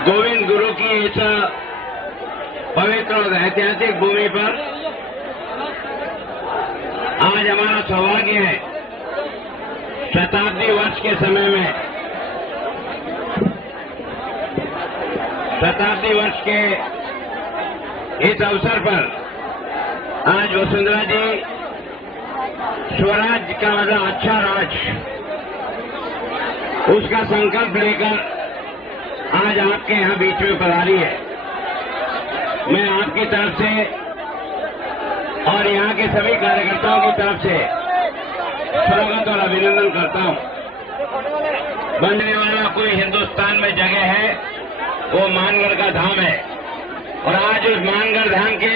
गोविंद गुरु की इस पवित्र और ऐतिहासिक भूमि पर आज हमारा सौभाग्य है शताब्दी वर्ष के समय में, शताब्दी वर्ष के इस अवसर पर आज वसुंधरा जी स्वराज का मतलब अच्छा राज, उसका संकल्प लेकर आज आपके यहां बीच में पधारी है। मैं आपकी तरफ से और यहां के सभी कार्यकर्ताओं की तरफ से स्वागत और अभिनंदन करता हूं। बनने वाला कोई हिंदुस्तान में जगह है वो मानगढ़ का धाम है, और आज उस मानगढ़ धाम के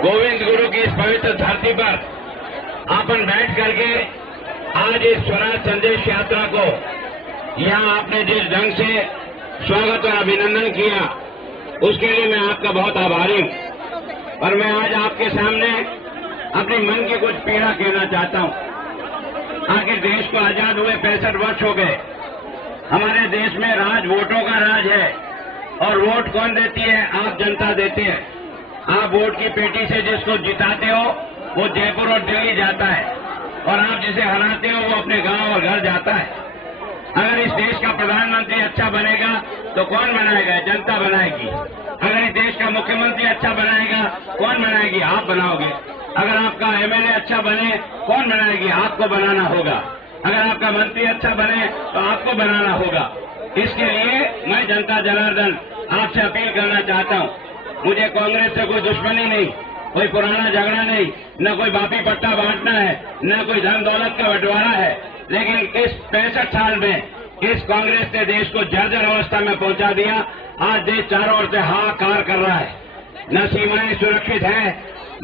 गोविंद गुरु की इस पवित्र धरती पर आपन बैठ करके आज इस स्वराज संदेश यात्रा को यहां आपने जिस ढंग से स्वागत और अभिनंदन किया, उसके लिए मैं आपका बहुत आभारी हूं। और मैं आज आपके सामने अपने मन की कुछ पीड़ा कहना चाहता हूं। आखिर देश को आजाद हुए 65 वर्ष हो गए। हमारे देश में राज वोटों का राज है, और वोट कौन देती है? आप जनता देते हैं। आप वोट की पेटी से जिसको जिताते हो वो जयपुर और दिल्ली जाता है, और आप जिसे हराते हो वो अपने गांव और घर जाता है। अगर इस देश का प्रधानमंत्री अच्छा बनेगा तो कौन बनाएगा? जनता बनाएगी। अगर इस देश का मुख्यमंत्री अच्छा बनाएगा, कौन बनाएगी? आप बनाओगे। अगर आपका एमएलए अच्छा बने, कौन बनाएगी? आपको बनाना होगा। अगर आपका मंत्री अच्छा बने तो आपको बनाना होगा। इसके लिए मैं जनता जनार्दन आपसे अपील करना चाहता हूं। मुझे कांग्रेस से कोई दुश्मनी नहीं, कोई पुराना झगड़ा नहीं, न कोई बापी पट्टा बांटना है, न कोई धन दौलत का बंटवारा है। लेकिन इस 65 साल में इस कांग्रेस ने देश को जर्जर अवस्था में पहुंचा दिया। आज देश चारों ओर से हाहाकार कर रहा है। न सीमाएं सुरक्षित है,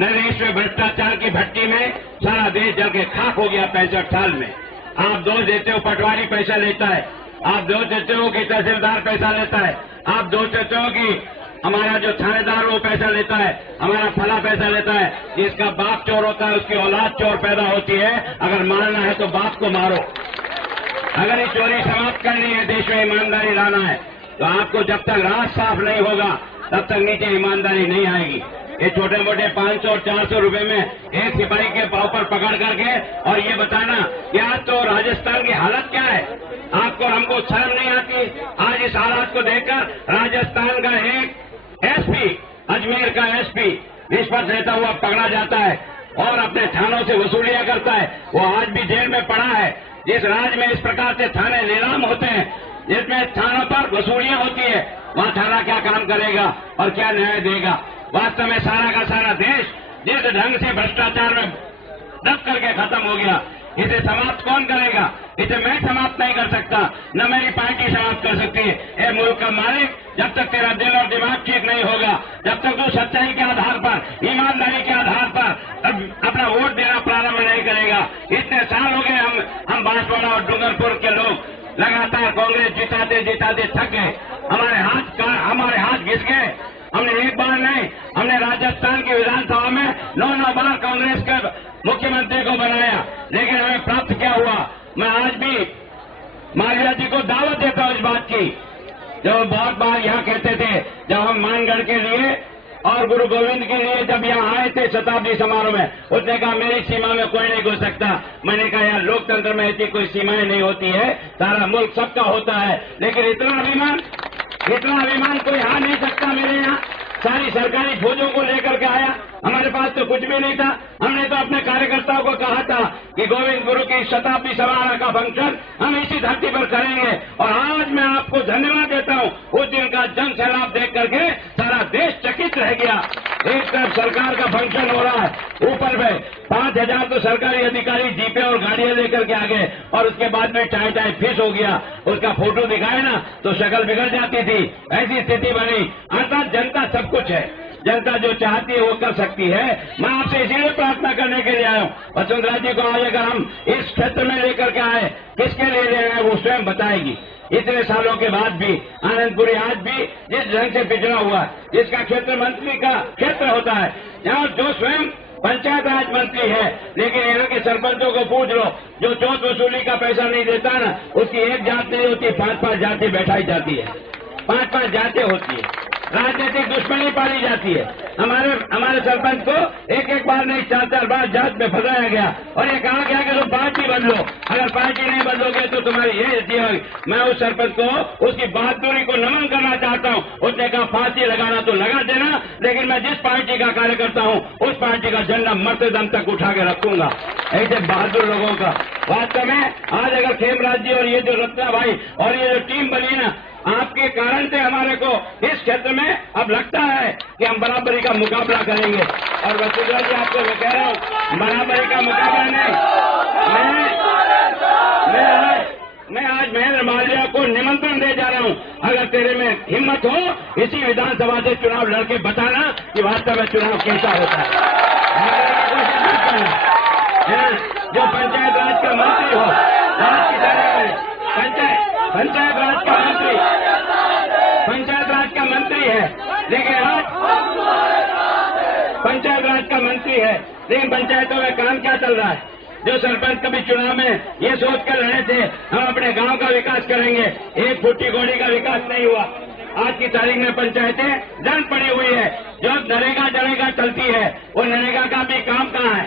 न देश में भ्रष्टाचार की भट्टी में सारा देश जल के खाक हो गया 65 साल में। आप दोष देते हो पटवारी पैसा लेता है, आप दोष देते हो कि तहसीलदार पैसा लेता है, आप दोष देते हो कि हमारा जो थानेदार वो पैसा लेता है, हमारा फला पैसा लेता है। जिसका बाप चोर होता है उसकी औलाद चोर पैदा होती है। अगर मारना है तो बाप को मारो। अगर ये चोरी समाप्त करनी है, देश में ईमानदारी लाना है, तो आपको जब तक राज साफ नहीं होगा तब तक नीचे ईमानदारी नहीं आएगी। ये छोटे मोटे 500 और 400 रुपए में एक सिपाही के पांव पर पकड़ करके और ये बताना कि आज तो राजस्थान की हालत क्या है, आपको हमको शर्म नहीं आती? आज इस हालात को देखकर राजस्थान का एक एसपी, अजमेर का एसपी रिश्वत लेता हुआ पकड़ा जाता है और अपने थानों से वसूलियां करता है। वो आज भी जेल में पड़ा है। जिस राज्य में इस प्रकार से थाने नीलाम होते हैं, जिसमें थानों पर वसूलियां होती है, वहां थाना क्या काम करेगा और क्या न्याय देगा? वास्तव में सारा का सारा देश जिस ढंग से भ्रष्टाचार में दब करके खत्म हो गया, इसे समाप्त कौन करेगा? इसे मैं समाप्त नहीं कर सकता, न मेरी पार्टी समाप्त कर सकती है। ए मुल्क का मालिक, जब तक तेरा दिल और दिमाग ठीक नहीं होगा, जब तक तू सच्चाई के आधार पर, ईमानदारी के आधार पर अपना वोट देना प्रारंभ नहीं करेगा। इतने साल हो गए हम बांसवाड़ा और डूंगरपुर के लोग लगातार कांग्रेस जिताते जिताते थक गए। हमारे हाथ घिस गए। हमने एक बार नहीं, हमने राजस्थान की विधानसभा में 9 बार कांग्रेस के मुख्यमंत्री को बनाया, लेकिन हमें प्राप्त क्या हुआ? मैं आज भी मारिया जी को दावत देता हूं इस बात की, जो बहुत बार यहाँ कहते थे, जब हम मानगढ़ के लिए और गुरु गोविंद के लिए जब यहाँ आए थे शताब्दी समारोह में, उसने कहा मेरी सीमा में कोई नहीं घुस सकता। मैंने कहा यार, लोकतंत्र में ऐसी कोई सीमाएं नहीं होती है, सारा मुल्क सबका होता है। लेकिन इतना अभिमान कोई आ नहीं सकता मेरे यहाँ। सारी सरकारी फौजों को लेकर के आया, हमारे पास तो कुछ भी नहीं था। हमने तो अपने कार्यकर्ताओं को कहा था कि गोविंद गुरु की शताब्दी समारोह का फंक्शन हम इसी धरती पर करेंगे, और आज मैं आपको धन्यवाद देता हूं। उस दिन का जन सैलाब देख करके सारा देश चकित रह गया। एक तरफ सरकार का फंक्शन हो रहा है, ऊपर में 5000 तो सरकारी अधिकारी जीपे और गाड़ियां लेकर के आ गए, और उसके बाद में टाई फिश हो गया। उसका फोटो दिखाए ना तो शक्ल बिगड़ जाती थी, ऐसी स्थिति बनी। अर्थात जनता सब कुछ है, जनता जो चाहती है वो कर सकती है। मैं आपसे इसीलिए प्रार्थना करने के लिए आया हूँ। वसुंधरा जी को आज अगर हम इस क्षेत्र में लेकर के आए, किसके लिए ले आए वो स्वयं बताएगी। इतने सालों के बाद भी आनंदपुरी आज भी जिस ढंग से पिछड़ा हुआ, जिसका क्षेत्र मंत्री का क्षेत्र होता है, यहाँ जो स्वयं पंचायत राज मंत्री है, लेकिन यहाँ के सरपंचों को पूछ लो, जो चौथ वसूली का पैसा नहीं देता ना, उसकी एक जात नहीं होती, 5-5 जातें बैठाई जाती है। 5-5 जातें होती है, राजनीतिक दुश्मनी पाली जाती है। हमारे सरपंच को एक बार नहीं 4-4 बार जांच में फंसाया गया और ये कहा गया कि तुम पार्टी बदलो, अगर पार्टी नहीं बदलोगे तो तुम्हारी ये स्थिति होगी। मैं उस सरपंच को उसकी बहादुरी को नमन करना चाहता हूँ। उसने कहा फांसी लगाना तो लगा देना, लेकिन मैं जिस पार्टी का कार्यकर्ता हूँ उस पार्टी का झंडा मरते दम तक उठा के रखूंगा। ऐसे बहादुर लोगों का वास्तव में आज अगर खेमराज जी और ये जो रत्ना भाई और ये जो टीम बनी ना, आपके कारण से हमारे को इस क्षेत्र में अब लगता है कि हम बराबरी का मुकाबला करेंगे। और वसुंधरा जी आपको मैं कह रहा हूँ, बराबरी का मुकाबला नहीं, मैं आज महेंद्र मालवीय को निमंत्रण दे जा रहा हूँ, अगर तेरे में हिम्मत हो इसी विधानसभा से चुनाव लड़के बताना कि वास्तव में चुनाव कैसा होता है। जो पंचायत राज का मंत्री हो, राज की तरह पंचायत राज का मंत्री है, लेकिन आज पंचायत राज का मंत्री है, लेकिन पंचायतों में काम क्या चल रहा है? जो सरपंच कभी चुनाव में ये सोच कर लड़े थे हम अपने गांव का विकास करेंगे, एक फुट्टी गोड़ी का विकास नहीं हुआ। आज की तारीख में पंचायतें जंग पड़ी हुई है। जो नरेगा चलती है वो नरेगा का भी काम कहाँ है?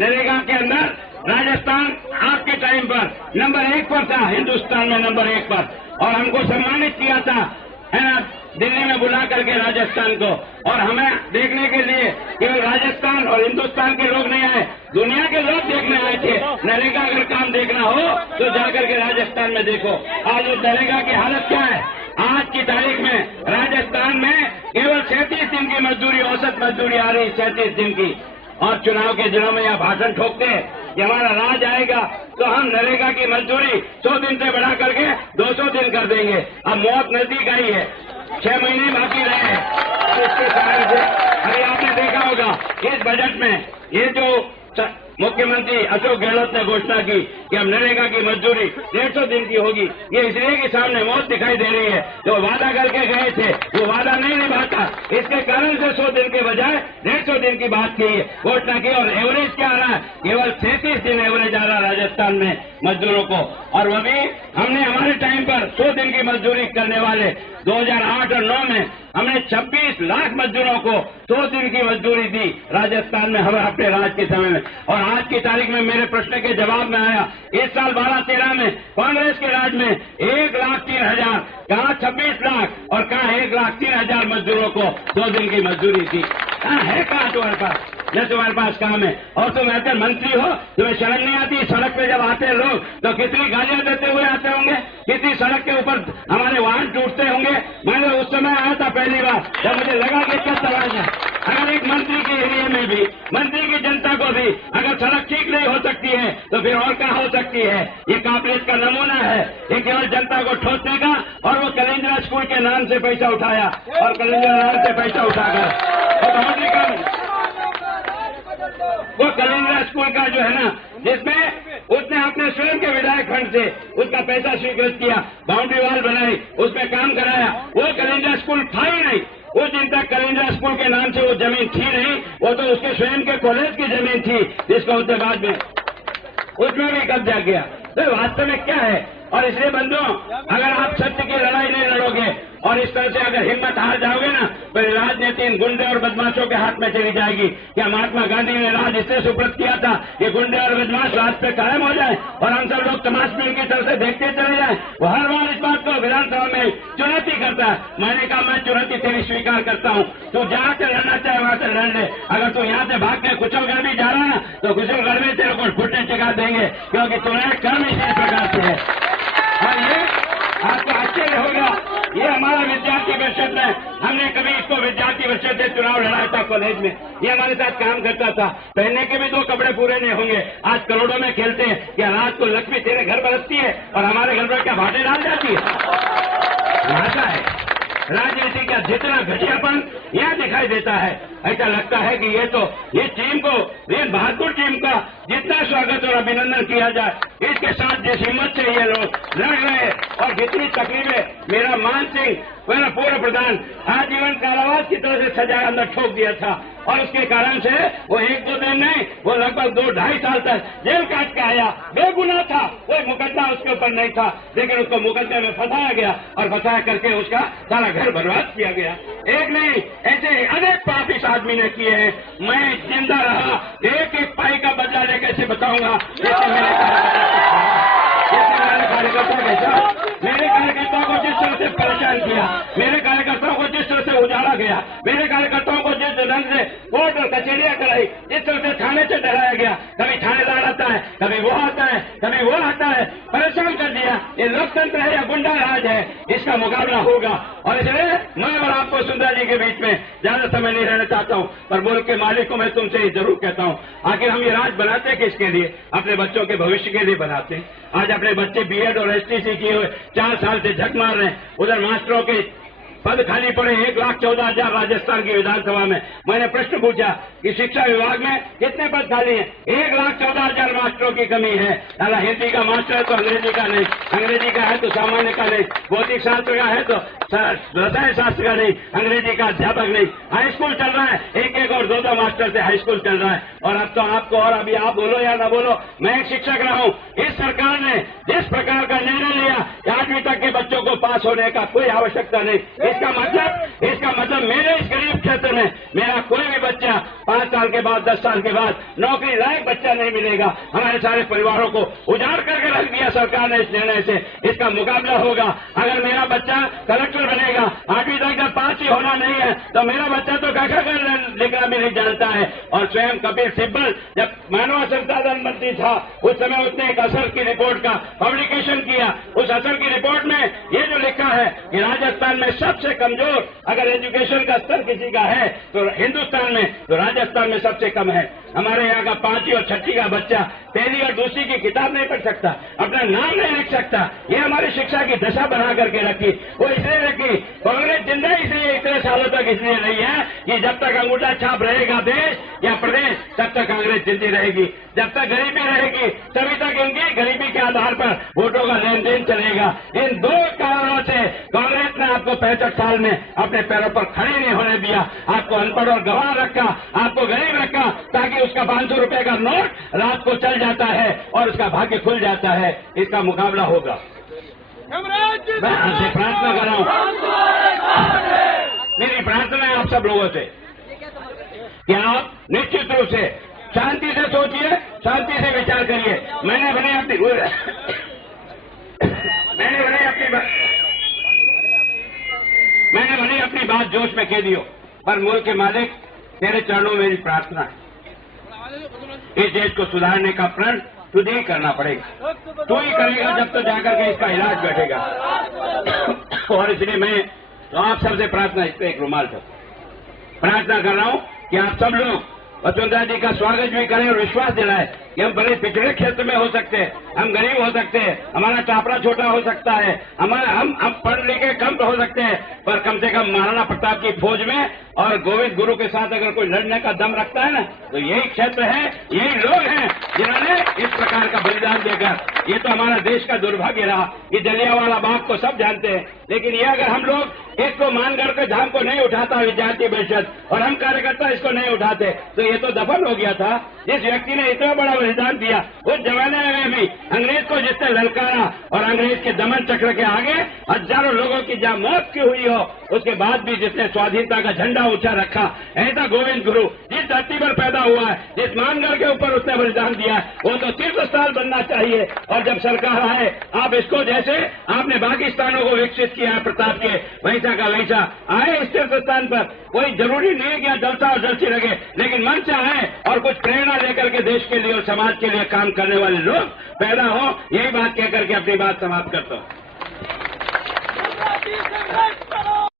नरेगा के अंदर राजस्थान आपके टाइम पर नंबर 1 पर था, हिंदुस्तान में नंबर 1 पर, और हमको सम्मानित किया था, है ना, दिल्ली में बुला करके राजस्थान को। और हमें देखने के लिए केवल राजस्थान और हिंदुस्तान के लोग नहीं आए, दुनिया के लोग देखने आए थे। नरेगा अगर काम देखना हो तो जाकर के राजस्थान में देखो। आज उस नरेगा की हालत क्या है? आज की तारीख में राजस्थान में केवल 37 दिन की मजदूरी, औसत मजदूरी आ रही 37 दिन की। और चुनाव के दिनों में यह भाषण ठोकते हैं कि हमारा राज आएगा तो हम नरेगा की मजदूरी 100 दिन से बढ़ा करके 200 दिन कर देंगे। अब मौत नजदीक आई है, 6 महीने बाकी रहे हैं। और इसके कारण से अभी आपने देखा होगा इस बजट में ये जो मुख्यमंत्री अशोक गहलोत ने घोषणा की कि हम नरेगा की मजदूरी 150 दिन की होगी, ये इसलिए कि सामने मौत दिखाई दे रही है। जो वादा करके गए थे वो वादा नहीं निभाता, इसके कारण से 100 दिन के बजाय 150 दिन की बात की घोषणा की। और एवरेज क्या आ रहा है? केवल 37 दिन एवरेज आ रहा है राजस्थान में मजदूरों को। और वो भी हमने हमारे टाइम पर 100 दिन की मजदूरी करने वाले 2008 और 9 में हमने 26 लाख मजदूरों को 100 दिन की मजदूरी दी राजस्थान में, हमें अपने राज के समय में। और आज की तारीख में मेरे प्रश्न के जवाब में आया, इस साल 12-13 में कांग्रेस के राज में 1,03,000, कहाँ 26 लाख और कहाँ 1,03,000 मजदूरों को 100 दिन की मजदूरी थी। कहाँ है? कहाँ तुम्हारे पास? न तुम्हारे पास काम है। और तुम ऐसे मंत्री हो, तुम्हें शर्म नहीं आती? सड़क पे जब आते हैं लोग तो कितनी गालियां देते हुए आते होंगे, कितनी सड़क के ऊपर हमारे वाहन टूटते होंगे। मैंने उस समय आया था पहली बार, जब मुझे लगा कि क्या तबाही है। अगर एक मंत्री के एरिया में भी, मंत्री की जनता को भी अगर सड़क ठीक नहीं हो सकती है तो फिर और क्या हो सकती है? ये काबिलियत का नमूना है, ये केवल जनता को ठोसने का। और वो कलिंद्रा स्कूल के नाम से पैसा उठाया और कलिंद्रा नाम से पैसा उठाकर और बाउंड्री का, वो कलिंद्रा स्कूल का जो है ना, जिसमें उसने अपने स्वयं के विधायक फंड से उसका पैसा स्वीकृत किया, बाउंड्री वॉल बनाई, उसमें काम कराया, वो कलिंद्रा स्कूल था ही नहीं। उस दिन तक कलिंद्रा स्कूल के नाम से वो जमीन थी नहीं, वो तो उसके स्वयं के कॉलेज की जमीन थी, जिसको उसने बाद में उसमें भी कब्जा किया। तो वास्तव में क्या है? और इसलिए बंधुओं, अगर आप सत्य की लड़ाई नहीं लड़ोगे और इस तरह से अगर हिम्मत हार जाओगे ना, तो राजनीति इन गुंडे और बदमाशों के हाथ में चली जाएगी। क्या महात्मा गांधी ने राज इससे सुप्रत किया था कि गुंडे और बदमाश राज पे कायम हो जाए और हम सब लोग तमाशबीन की तरह से देखते चले जाए? वो हर बार इस बात को विधानसभा में चुनौती करता है। मैंने कहा मैं चुनौती तेरी स्वीकार करता हूँ, तू जहाँ से लड़ना चाहे वहां से लड़ ले। अगर तू यहाँ से भाग के कुशलगढ़ भी जा रहा है ना, तो कुशलगढ़ में तेरे को घुटने टिका देंगे, क्योंकि तुम्हारा कर्म इसी प्रकार से है। और ये आपको आश्चर्य होगा, ये हमारा विद्यार्थी परिषद में, हमने कभी इसको विद्यार्थी परिषद से चुनाव लड़ाया था कॉलेज में। ये हमारे साथ काम करता था, पहनने के भी 2 कपड़े पूरे नहीं होंगे, आज करोड़ों में खेलते हैं। क्या रात को लक्ष्मी तेरे घर बरसती है और हमारे घर पर क्या भाटे डाल जाती है? भाषा है राजनीति का जितना घटियापन यहाँ दिखाई देता है। ऐसा लगता है कि ये टीम को, ये बहादुर टीम का जितना स्वागत और अभिनंदन किया जाए, इसके साथ जिस हिम्मत से ये लोग लड़ रहे हैं और जितनी तकलीफें मेरा मान सिंह मेरा पूर्व प्रधान आजीवन कारावास की तरह से सजा अंदर ठोक दिया था और उसके कारण से वो 1-2 दिन नहीं, वो लगभग 2-2.5 साल तक जेल काट के आया। बेगुनाह था, कोई मुकदमा उसके ऊपर नहीं था, लेकिन उसको मुकदमे में फंसाया गया और फंसाया करके उसका सारा घर बर्बाद किया गया। एक नहीं, ऐसे अनेक पाप इस आदमी ने किए हैं। मैं जिंदा रहा, एक पाई का बदला ले कैसे बताऊंगा। मेरे कार्यकर्ताओं को जिस तरह से परेशान किया, मेरे कार्यकर्ताओं को जिस तरह से उजाड़ा गया, मेरे कार्यकर्ताओं को जिस ढंग से कोर्ट और कचहरियां कराई, जिस तरह से थाने से डराया गया, कभी थानेदार आता है, कभी वो आता है, कभी वो आता है, परेशान कर दिया। ये लोकतंत्र है या गुंडा राज है, इसका मुकाबला होगा। और इसलिए मैं और आपको सुंदर जी के बीच में ज्यादा समय नहीं रहना चाहता हूं, पर मुल्क के मालिक को मैं तुमसे जरूर कहता हूं, आखिर हम ये राज बनाते किसके लिए? अपने बच्चों के भविष्य के लिए बनाते हैं। आज अपने बच्चे बीएड और एसटीसी किए हुए 4 साल से झक मार रहे हैं। उधर मास्टरों के पद खाली पड़े 1,14,000 राजस्थान की विधानसभा में। मैंने प्रश्न पूछा कि शिक्षा विभाग में कितने पद खाली हैं? 1,14,000 मास्टरों की कमी है। साला हिंदी का मास्टर है तो अंग्रेजी का नहीं, अंग्रेजी का है तो सामान्य का नहीं, भौतिक शास्त्र का है तो रसायन शास्त्र का नहीं, अंग्रेजी का अध्यापक नहीं। हाई स्कूल चल रहा है, 1-1 और 2-2 मास्टर से हाई स्कूल चल रहा है। और अब तो आपको, और अभी आप बोलो या ना बोलो, मैं एक शिक्षक रहा हूं। इस सरकार ने जिस प्रकार का निर्णय लिया, 8वीं तक के बच्चों को पास होने का कोई आवश्यकता नहीं। इसका मतलब मेरे इस गरीब क्षेत्र में मेरा कोई भी बच्चा 5 साल के बाद, 10 साल के बाद नौकरी लायक बच्चा नहीं मिलेगा। हमारे सारे परिवारों को उजाड़ करके रख दिया सरकार ने इस निर्णय से। इसका मुकाबला होगा। अगर मेरा बच्चा कलेक्टर बनेगा, 8वीं तक का पास ही होना नहीं है, तो मेरा बच्चा तो कक्षा लिखना भी नहीं जानता है। और स्वयं कपिल सिब्बल जब मानव संसाधन मंत्री था, उस समय उसने एक असर की रिपोर्ट का पब्लिकेशन किया। उस असर की रिपोर्ट में ये जो लिखा है कि राजस्थान में सबसे कमजोर अगर एजुकेशन का स्तर किसी का है तो हिंदुस्तान में, तो राजस्थान में सबसे कम है। हमारे यहाँ का 5वीं और 6वीं का बच्चा 1ली और 2री की किताब नहीं पढ़ सकता, अपना नाम नहीं लिख सकता। ये हमारी शिक्षा की दशा बना करके रखी। वो इसलिए रखी, कांग्रेस जिंदा इसलिए इतने सालों तक इसलिए रही है कि जब तक अंगूठा छाप रहेगा देश या प्रदेश, तब तक कांग्रेस जिंदी रहेगी। जब तक गरीबी रहेगी, तभी तक इनकी गरीबी के आधार पर वोटों का लेन देन चलेगा। इन 2 कारणों से कांग्रेस ने आपको 65 साल में अपने पैरों पर खड़े नहीं होने दिया। आपको अनपढ़ और गंवार रखा, आपको गरीब रखा, ताकि उसका 500 रुपए का नोट रात को चल जाता है और उसका भाग्य खुल जाता है। इसका मुकाबला होगा। मैं आपसे प्रार्थना कर रहा हूं, मेरी प्रार्थना है आप सब लोगों से कि आप निश्चित रूप से शांति से सोचिए, शांति से विचार करिए। मैंने भले अपनी बात जोश में कह दी हो, पर मुल्क के मालिक तेरे चरणों में मेरी प्रार्थना है, इस देश को सुधारने का प्रण तुझे ही करना पड़ेगा। तू ही करेगा जब तो जाकर के इसका इलाज बैठेगा। और इसलिए मैं तो आप सबसे प्रार्थना, इस पर एक रुमाल दो, प्रार्थना कर रहा हूं कि आप सब लोग वसुंधरा जी का स्वागत भी करें और विश्वास दिलाएं कि हम बड़े पिछड़े क्षेत्र में हो सकते हैं, हम गरीब हो सकते हैं, हमारा टापरा छोटा हो सकता है, हम पढ़ लिखे कम हो सकते हैं, पर कम से कम महाराणा प्रताप की फौज में और गोविंद गुरु के साथ अगर कोई लड़ने का दम रखता है ना, तो यही क्षेत्र है, यही लोग हैं जिन्होंने इस प्रकार का बलिदान देकर, ये तो हमारा देश का दुर्भाग्य रहा। ये जलियांवाला बाग को सब जानते हैं, लेकिन ये अगर हम लोग इसको मानगढ़ के धाम को नहीं उठाता विद्यार्थी परिषद और हम कार्यकर्ता इसको नहीं उठाते, तो ये तो दफन हो गया था। जिस व्यक्ति ने इतना बड़ा बलिदान दिया, उस जमाने में भी अंग्रेज को जिसने ललकारा और अंग्रेज के दमन चक्र के आगे हजारों लोगों की जहां मौत की हुई हो, उसके बाद भी जिसने स्वाधीनता का झंडा ऊंचा रखा, ऐसा गोविंद गुरु जिस धरती पर पैदा हुआ है, जिस मानगढ़ के ऊपर उसने बलिदान दिया है, वो तो तीर्थ स्थान बनना चाहिए। और जब सरकार आए, आप इसको जैसे आपने बाकी स्थानों को विकसित किया है प्रताप के, वैसा का वैसा आए इस तीर्थ स्थान पर। कोई जरूरी नहीं है कि जलसा और जलसी लगे, लेकिन मन से आए और कुछ प्रेरणा लेकर के देश के लिए और समाज के लिए काम करने वाले लोग पैदा हो। यही बात कहकर के अपनी बात समाप्त करता हूं।